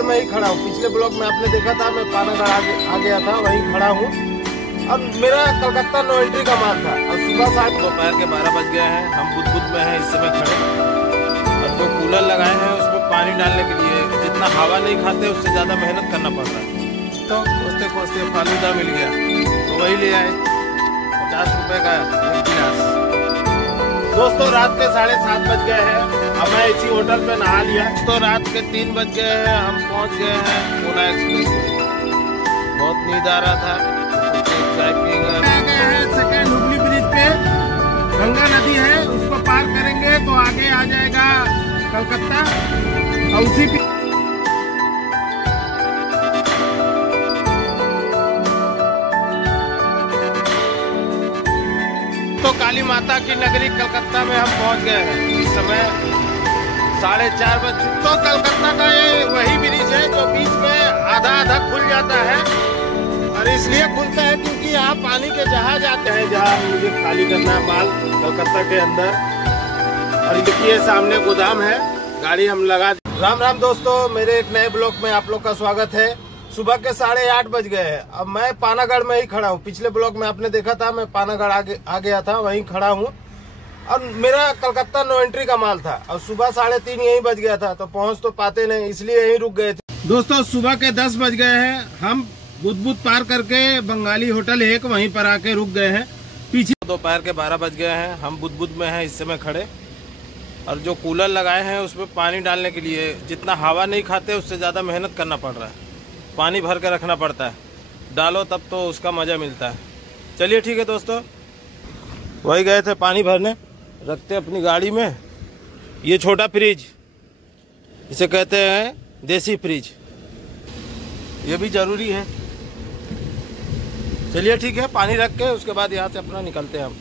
पानागढ़ में ही खड़ा हूँ। पिछले ब्लॉग में आपने देखा था, मैं पानागढ़ आ गया था, वहीं खड़ा हूँ। अब मेरा कलकत्ता नो एंट्री का माल था। अब सुबह 7 दोपहर के 12 बज गए हैं। हम बुद्ध में हैं इस समय खड़े, और जो कूलर लगाए हैं उसमें पानी डालने के लिए जितना हवा नहीं खाते उससे ज़्यादा मेहनत करना पड़ रहा है। तो खोजते खोजते फालूदा मिल गया, तो वही ले आए 50 रुपये का एक गिलास। दोस्तों रात के 7:30 बज गए हैं। अब मैं इसी होटल पे नहा लिया। तो रात के 3 बज गए हैं, हम पहुंच गए हैं पूना एक्सप्रेस पे। बहुत नींद आ रहा था, चाय पिएंगे। आ गए हैं सेकेंड हुबली ब्रिज पे। गंगा नदी है, उसको पार करेंगे तो आगे आ जाएगा कलकत्ता। और उसी तो काली माता की नगरी कलकत्ता में हम पहुंच गए हैं। इस समय 4:30 बजे। तो कलकत्ता का ये वही ब्रिज है जो बीच में आधा आधा खुल जाता है, और इसलिए खुलता है क्योंकि यहाँ पानी के जहाज आते हैं, जहाँ मुझे खाली करना है माल कलकत्ता के अंदर। और देखिए सामने गोदाम है, गाड़ी हम लगा। राम राम दोस्तों, मेरे एक नए ब्लॉग में आप लोग का स्वागत है। सुबह के 8:30 बज गए हैं। अब मैं पानागढ़ में ही खड़ा हूँ। पिछले ब्लॉग में आपने देखा था, मैं पानागढ़ आ गया था, वहीं खड़ा हूँ। और मेरा कलकत्ता नो एंट्री का माल था। और सुबह 3:30 यहीं बज गया था, तो पहुंच तो पाते नहीं, इसलिए यहीं रुक गए थे। दोस्तों सुबह के 10 बज गए हैं। हम बुद्ध पार करके बंगाली होटल एक वहीं पर आके रुक गए हैं। पीछे दोपहर के 12 बज गए हैं। हम बुद्ध में हैं इस समय खड़े, और जो कूलर लगाए हैं उसमें पानी डालने के लिए जितना हवा नहीं खाते उससे ज़्यादा मेहनत करना पड़ रहा है। पानी भर के रखना पड़ता है, डालो तब तो उसका मज़ा मिलता है। चलिए ठीक है दोस्तों, वही गए थे पानी भरने। रखते अपनी गाड़ी में ये छोटा फ्रिज, इसे कहते हैं देसी फ्रिज, ये भी ज़रूरी है। चलिए ठीक है, पानी रख के उसके बाद यहाँ से अपना निकलते हैं हम।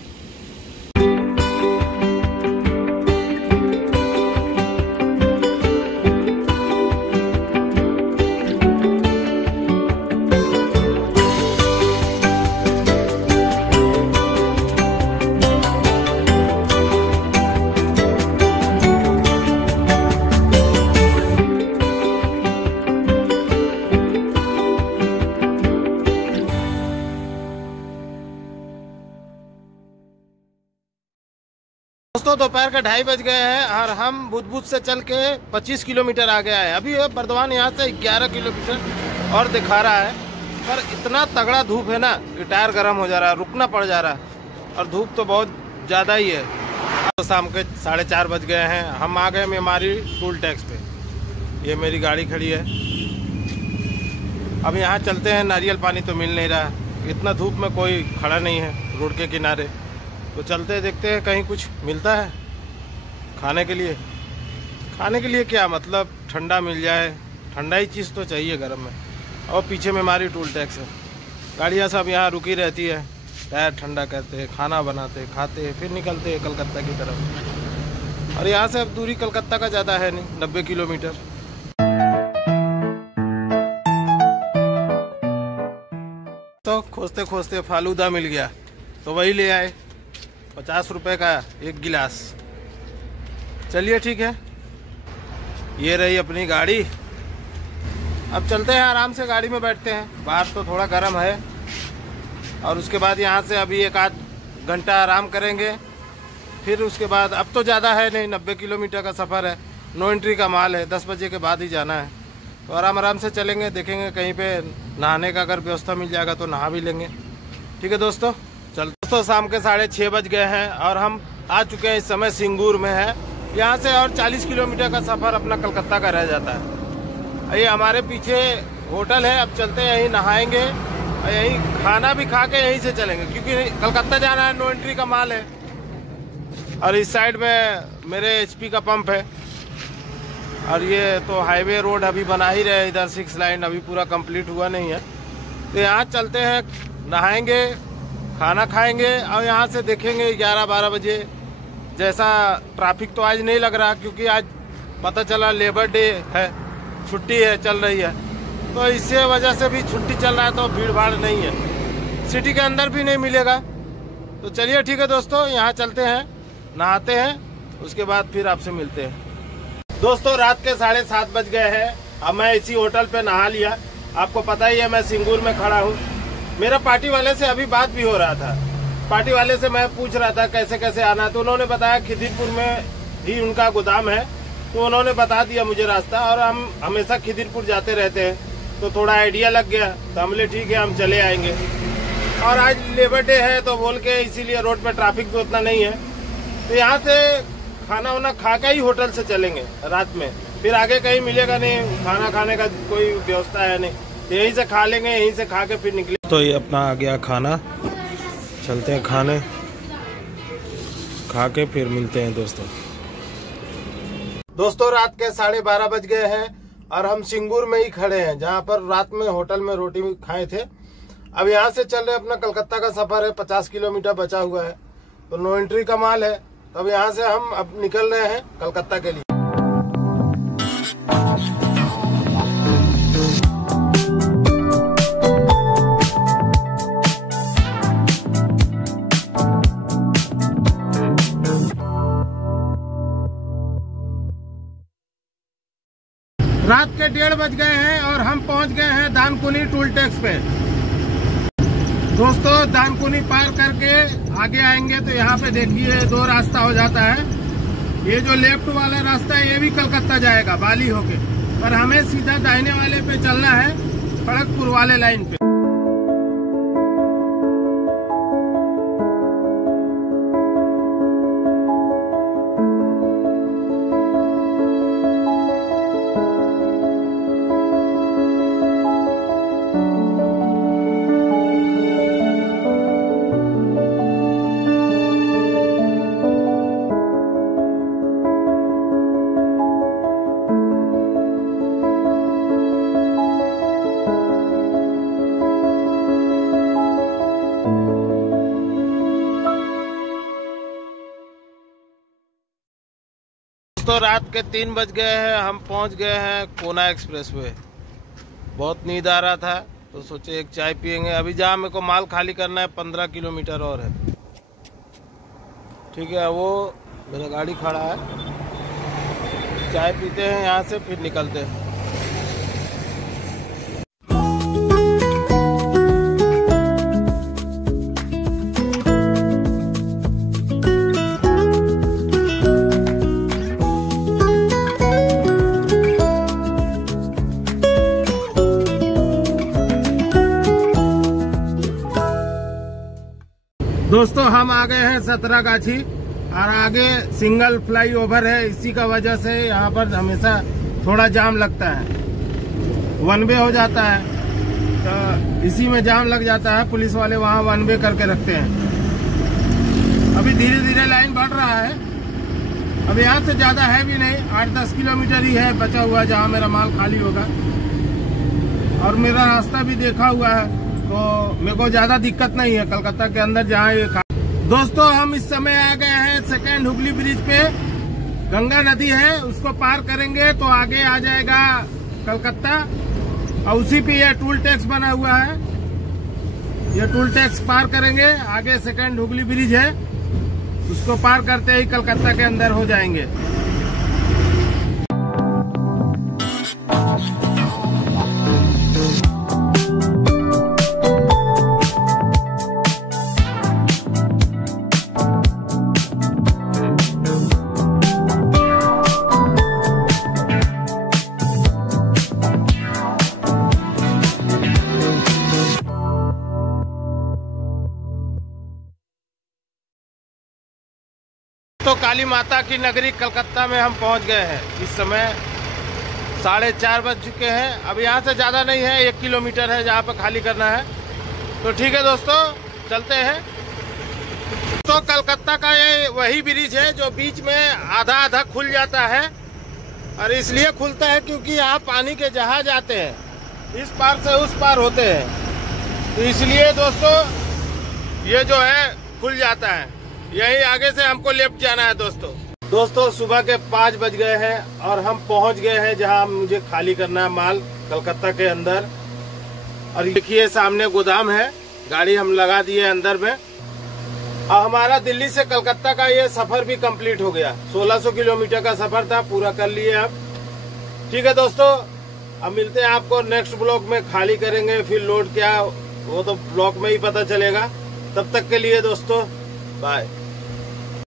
दोस्तों दोपहर के 2:30 बज गए हैं, और हम बुद्ध से चल के 25 किलोमीटर आगे आए। अभी बर्दवान यहाँ से 11 किलोमीटर और दिखा रहा है, पर इतना तगड़ा धूप है ना कि टायर गर्म हो जा रहा है, रुकना पड़ जा रहा है। और धूप तो बहुत ज़्यादा ही है। तो शाम के 4:30 बज गए हैं। हम आ गए मेमारी टूल टैक्स पे। ये मेरी गाड़ी खड़ी है। अब यहाँ चलते हैं। नारियल पानी तो मिल नहीं रहा, इतना धूप में कोई खड़ा नहीं है रोड के किनारे। तो चलते देखते हैं कहीं कुछ मिलता है खाने के लिए। खाने के लिए क्या मतलब, ठंडा मिल जाए, ठंडा ही चीज़ तो चाहिए गर्म में। और पीछे में हमारी टूल टैक्स है, गाड़ियाँ सब यहाँ रुकी रहती है, टायर ठंडा करते हैं, खाना बनाते, खाते, फिर निकलते हैं कलकत्ता की तरफ। और यहाँ से अब दूरी कलकत्ता का ज़्यादा है नहीं, 90 किलोमीटर। तो खोजते खोजते फालूदा मिल गया, तो वही ले आए 50 रुपये का एक गिलास। चलिए ठीक है, ये रही अपनी गाड़ी। अब चलते हैं, आराम से गाड़ी में बैठते हैं। बाहर तो थोड़ा गर्म है, और उसके बाद यहाँ से अभी 1 आध घंटा आराम करेंगे। फिर उसके बाद अब तो ज़्यादा है नहीं, 90 किलोमीटर का सफ़र है, नो एंट्री का माल है, 10 बजे के बाद ही जाना है। तो आराम से चलेंगे, देखेंगे कहीं पे नहाने का अगर व्यवस्था मिल जाएगा तो नहा भी लेंगे। ठीक है दोस्तों, चल। दोस्तों शाम के 6:30 बज गए हैं, और हम आ चुके हैं इस समय सिंगूर में है। यहाँ से और 40 किलोमीटर का सफ़र अपना कलकत्ता का रह जाता है। ये हमारे पीछे होटल है। अब चलते हैं, यहीं नहाएंगे और यहीं खाना भी खा के यहीं से चलेंगे, क्योंकि कलकत्ता जाना है, नो एंट्री का माल है। और इस साइड में मेरे HP का पंप है। और ये तो हाईवे रोड अभी बना ही रहे, इधर 6 लाइन अभी पूरा कंप्लीट हुआ नहीं है। तो यहाँ चलते हैं, नहाएंगे, खाना खाएंगे, और यहाँ से देखेंगे 11-12 बजे। जैसा ट्रैफिक तो आज नहीं लग रहा, क्योंकि आज पता चला लेबर डे है, छुट्टी है, चल रही है। तो इसी वजह से भी छुट्टी चल रहा है, तो भीड़ भाड़ नहीं है। सिटी के अंदर भी नहीं मिलेगा। तो चलिए ठीक है दोस्तों, यहाँ चलते हैं, नहाते हैं, उसके बाद फिर आपसे मिलते हैं। दोस्तों रात के 7:30 बज गए हैं। अब मैं इसी होटल पे नहा लिया। आपको पता ही है मैं सिंगूर में खड़ा हूँ। मेरा पार्टी वाले से अभी बात भी हो रहा था। पार्टी वाले से मैं पूछ रहा था कैसे कैसे आना, तो उन्होंने बताया खिदिरपुर में ही उनका गोदाम है, तो उन्होंने बता दिया मुझे रास्ता। और हम हमेशा खिदिरपुर जाते रहते हैं, तो थोड़ा आइडिया लग गया, तो हम बोले ठीक है हम चले आएंगे। और आज लेबर डे है तो बोल के इसीलिए रोड पे ट्रैफिक भी उतना नहीं है, तो यहाँ से खाना वाना खा के ही होटल से चलेंगे रात में। फिर आगे कहीं मिलेगा नहीं, खाना खाने का कोई व्यवस्था है नहीं, तो यहीं से खा लेंगे, यहीं से खा के फिर निकले। तो ये अपना आ गया खाना, चलते हैं खाने, खा के फिर मिलते हैं दोस्तों। रात के 12:30 बज गए हैं और हम सिंगूर में ही खड़े हैं, जहाँ पर रात में होटल में रोटी खाए थे। अब यहाँ से चल रहे अपना कलकत्ता का सफर है, 50 किलोमीटर बचा हुआ है, तो नो एंट्री का माल है। तब यहाँ से हम अब निकल रहे हैं कलकत्ता के लिए। रात के 1:30 बज गए हैं और हम पहुंच गए हैं दानकुनी टोल टैक्स पे। दोस्तों दानकुनी पार करके आगे आएंगे तो यहाँ पे देखिए 2 रास्ता हो जाता है। ये जो लेफ्ट वाला रास्ता है ये भी कलकत्ता जाएगा बाली होके, पर हमें सीधा दाहिने वाले पे चलना है, खड़गपुर वाले लाइन पे। तो रात के 3 बज गए हैं, हम पहुंच गए हैं कोना एक्सप्रेस वे। बहुत नींद आ रहा था तो सोचे एक चाय पियेंगे। अभी जहाँ मेरे को माल खाली करना है 15 किलोमीटर और है, ठीक है। वो मेरा गाड़ी खड़ा है, चाय पीते हैं यहाँ से फिर निकलते हैं। दोस्तों हम आ गए हैं सतरागाछी और आगे सिंगल फ्लाईओवर है, इसी का वजह से यहाँ पर हमेशा थोड़ा जाम लगता है, 1 वे हो जाता है, तो इसी में जाम लग जाता है। पुलिस वाले वहाँ 1 वे करके रखते हैं। अभी धीरे धीरे लाइन बढ़ रहा है, अब यहाँ से ज्यादा है भी नहीं, 8-10 किलोमीटर ही है बचा हुआ जहाँ मेरा माल खाली होगा। और मेरा रास्ता भी देखा हुआ है तो मेरे को ज्यादा दिक्कत नहीं है कलकत्ता के अंदर जहाँ ये। दोस्तों हम इस समय आ गए हैं सेकेंड हुगली ब्रिज पे। गंगा नदी है, उसको पार करेंगे तो आगे आ जाएगा कलकत्ता, और उसी पे ये टोल टैक्स बना हुआ है। ये टोल टैक्स पार करेंगे, आगे सेकेंड हुगली ब्रिज है, उसको पार करते ही कलकत्ता के अंदर हो जाएंगे। तो काली माता की नगरी कलकत्ता में हम पहुंच गए हैं। इस समय 4:30 बज चुके हैं। अब यहाँ से ज़्यादा नहीं है, 1 किलोमीटर है जहाँ पर खाली करना है। तो ठीक है दोस्तों चलते हैं। तो कलकत्ता का ये वही ब्रिज है जो बीच में आधा आधा खुल जाता है, और इसलिए खुलता है क्योंकि यहाँ पानी के जहाज आते हैं, इस पार से उस पार होते हैं, तो इसलिए दोस्तों ये जो है खुल जाता है। यही आगे से हमको लेफ्ट जाना है दोस्तों सुबह के 5 बज गए हैं और हम पहुंच गए हैं जहां मुझे खाली करना है माल कलकत्ता के अंदर। और देखिए सामने गोदाम है, गाड़ी हम लगा दिए अंदर में। और हमारा दिल्ली से कलकत्ता का ये सफर भी कंप्लीट हो गया। 1600 किलोमीटर का सफर था, पूरा कर लिए अब। ठीक है दोस्तों, अब मिलते हैं आपको नेक्स्ट ब्लॉग में। खाली करेंगे फिर लोड क्या वो तो ब्लॉग में ही पता चलेगा। तब तक के लिए दोस्तों बाय।